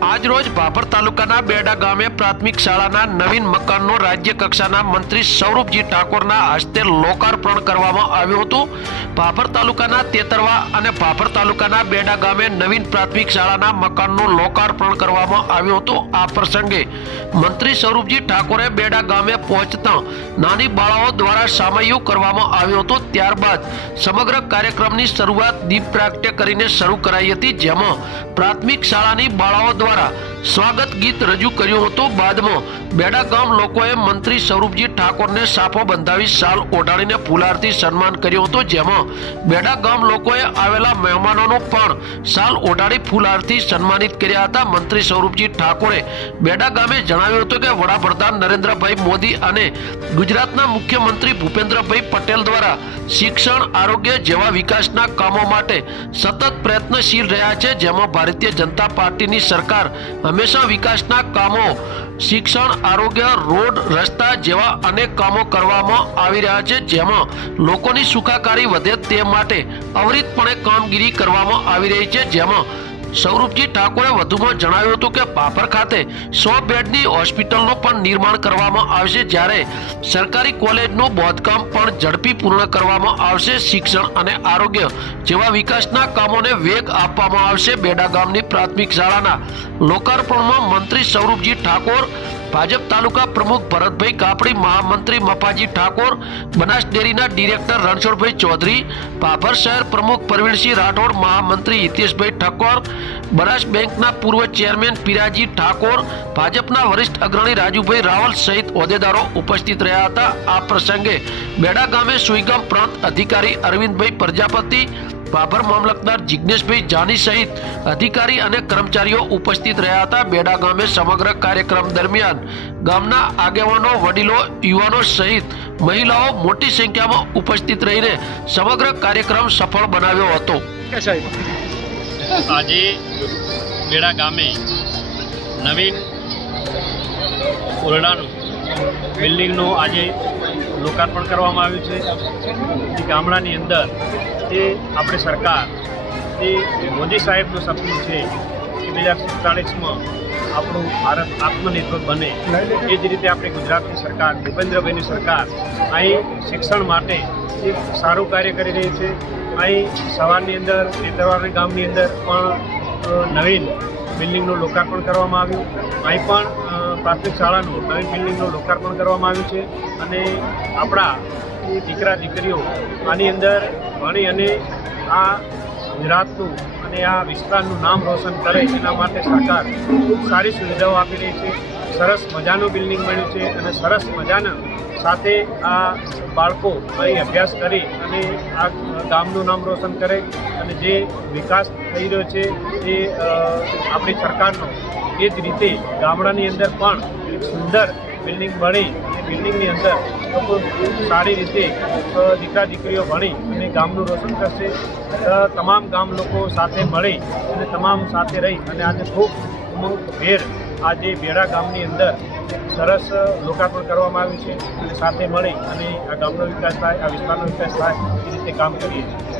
આજ રોજ ભાભર તાલુકાના બેડા ગામે પ્રાથમિક શાળાના નવીન મકાનનો રાજ્ય કક્ષાના મંત્રી સૌરભજી ઠાકોરના હસ્તે લોકાર્પણ કરવામાં આવ્યું હતું। ભાભર તાલુકાના તેતરવા અને ભાભર તાલુકાના બેડા ગામે નવીન પ્રાથમિક શાળાના મકાનનું લોકાર્પણ કરવામાં આવ્યું હતું। આ પ્રસંગે મંત્રી સૌરભજી ઠાકોરે બેડા ગામે પહોંચતા નાની બાળાઓ દ્વારા સામૈયું કરવામાં આવ્યું હતું। ત્યારબાદ સમગ્ર કાર્યક્રમની શરૂઆત દીપ પ્રાગટ્ય કરીને શરૂ કરાઈ હતી, જેમાં પ્રાથમિક શાળાની બાળાઓ દ્વારા સ્વાગત ગીત રજૂ કર્યું હતું। બાદમાં બેડા ગામ લોકોએ મંત્રી સૌરભજી ઠાકોરને સાફો બંધાવી શાલ ઓઢાડીને ફુલારથી સન્માન કર્યું હતું, જેમાં બેડા ગામ લોકોએ આવેલા મહેમાનોનું પણ શાલ ઓઢાડી ફુલારથી સન્માનિત કર્યા હતા। મંત્રી સૌરભજી ઠાકોરે બેડા ગામે જણાવ્યું હતું કે વડાપ્રધાન નરેન્દ્રભાઈ મોદી અને ગુજરાતના મુખ્યમંત્રી ભૂપેન્દ્રભાઈ પટેલ દ્વારા શિક્ષણ, આરોગ્ય જેવા વિકાસના કામો માટે સતત પ્રયત્નશીલ રહ્યા છે, જેમાં ભારતીય જનતા પાર્ટીની સરકાર હંમેશા વિકાસના કામો, શિક્ષણ, આરોગ્ય, રોડ, રસ્તા જેવા અનેક કામો કરવામાં આવી રહ્યા છે, જેમાં લોકોની સુખાકારી વધે તે માટે અવિરતપણે કામગીરી કરવામાં આવી રહી છે। જેમાં સૌરભજી ઠાકોરે વધુમાં જણાવ્યું હતું કે ભાભર ખાતે 100 બેડની હોસ્પિટલનું પણ નિર્માણ કરવામાં આવશે, જ્યારે સરકારી કોલેજનું બાંધકામ પણ ઝડપી પૂર્ણ કરવામાં આવશે। શિક્ષણ અને આરોગ્ય જેવા વિકાસના કામોને વેગ આપવામાં આવશે। બેડા ગામની પ્રાથમિક શાળાના લોકાર્પણમાં મંત્રી સૌરભજી ઠાકોર, ભાજપ તાલુકા પ્રમુખ ભરતભાઈ કાપડી, મહામંત્રી મપાજી ઠાકોર, બનાસ ડેરીના ડિરેક્ટર રણછોડભાઈ ચૌધરી, ભાભર શહેર પ્રમુખ પ્રવીણસિંહ રાઠોડ, મહામંત્રી હિતેશભાઈ ઠક્કર, બનાસ બેંકના પૂર્વ ચેરમેન પીરાજી ઠાકોર, ભાજપના વરિષ્ઠ અગ્રણી રાજુભાઈ રાવલ સહિત હોદ્દેદારો ઉપસ્થિત રહ્યા હતા। આ પ્રસંગે બેડા ગામે સુઈગામ પ્રાંત અધિકારી અરવિંદભાઈ પ્રજાપતિ, ભાભર મામલતદાર જિગ્નેશભાઈ જાની સહિત અધિકારી અને કર્મચારીઓ ઉપસ્થિત રહ્યા હતા। બેડા ગામે સમગ્ર કાર્યક્રમ દરમિયાન ગામના આગેવાનો, વડીલો, યુવાનો સહિત મહિલાઓ મોટી સંખ્યામાં ઉપસ્થિત રહીને સમગ્ર કાર્યક્રમ સફળ બનાવ્યો હતો। આજે બેડા ગામે નવીન ઓરડાનું બિલ્ડિંગનું આજે લોકાર્પણ કરવામાં આવ્યું છે। ગામડાની અંદર જે આપણી સરકાર, જે મોદી સાહેબનું સપનું છે કે 2047માં આપણું ભારત આત્મનિર્ભર બને, એ જ રીતે આપણી ગુજરાતની સરકાર, ભૂપેન્દ્રભાઈની સરકાર અહીં શિક્ષણ માટે એક સારું કાર્ય કરી રહી છે। અહીં સવારની અંદર તેતરવા ગામની અંદર પણ નવીન બિલ્ડિંગનું લોકાર્પણ કરવામાં આવ્યું। અહીં પણ પ્રાથમિક શાળાનું નવીન બિલ્ડિંગનું લોકાર્પણ કરવામાં આવ્યું છે અને આપણા દીકરા દીકરીઓ આની અંદર ભણી અને આ ગુજરાતનું અને આ વિસ્તારનું નામ રોશન કરે, એના માટે સરકાર ખૂબ સારી સુવિધાઓ આપી રહી છે। સરસ મજાનું બિલ્ડિંગ બન્યું છે અને સરસ મજાના સાથે આ બાળકો અહીં અભ્યાસ કરી અને આ ગામનું નામ રોશન કરે અને જે વિકાસ થઈ રહ્યો છે એ આપણી સરકારનો, એ જ રીતે ગામડાની અંદર પણ એક સુંદર બિલ્ડિંગ બની એ બિલ્ડિંગની અંદર લોકો સારી રીતે દીકરા દીકરીઓ ભણી અને ગામનું રોશન કરશે। તમામ ગામ લોકો સાથે મળી અને તમામ સાથે રહી અને આજે ખૂબ ઉમંગભેર આજે બેડા ગામની અંદર સરસ લોકાર્પણ કરવામાં આવ્યું છે અને સાથે મળી અને આ ગામનો વિકાસ થાય, આ વિસ્તારનો વિકાસ થાય, એ રીતે કામ કરીએ છીએ।